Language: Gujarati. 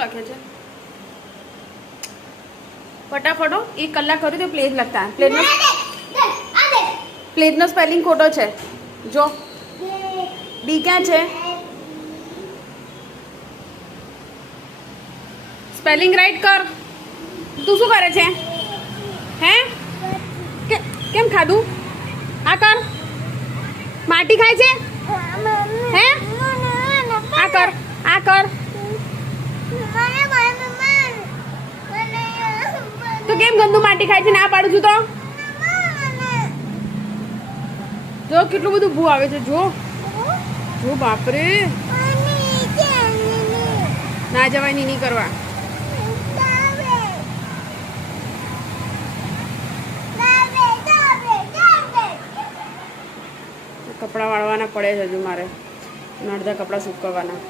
લખે છે ફટાફટો એક કલાક કર્યું તો પ્લેજ લખતા પ્લેજનો સ્પેલિંગ ખોટો છે જો ડી ક્યાં છે સ્પેલિંગ રાઈટ કર તું શું કરે છે હે કેમ ખાધું આ કર માટી ખાય છે હે આ કર તો કેમ ગંદુ માટી ખાય છે ના પાડું છું તો જો કેટલું બધું ભૂ આવે છે જો જો બાપરે ના જવાય નહીં કરવા કપડાં વાળવાના પડે છે હજુ મારે અડધા કપડાં સૂકવવાના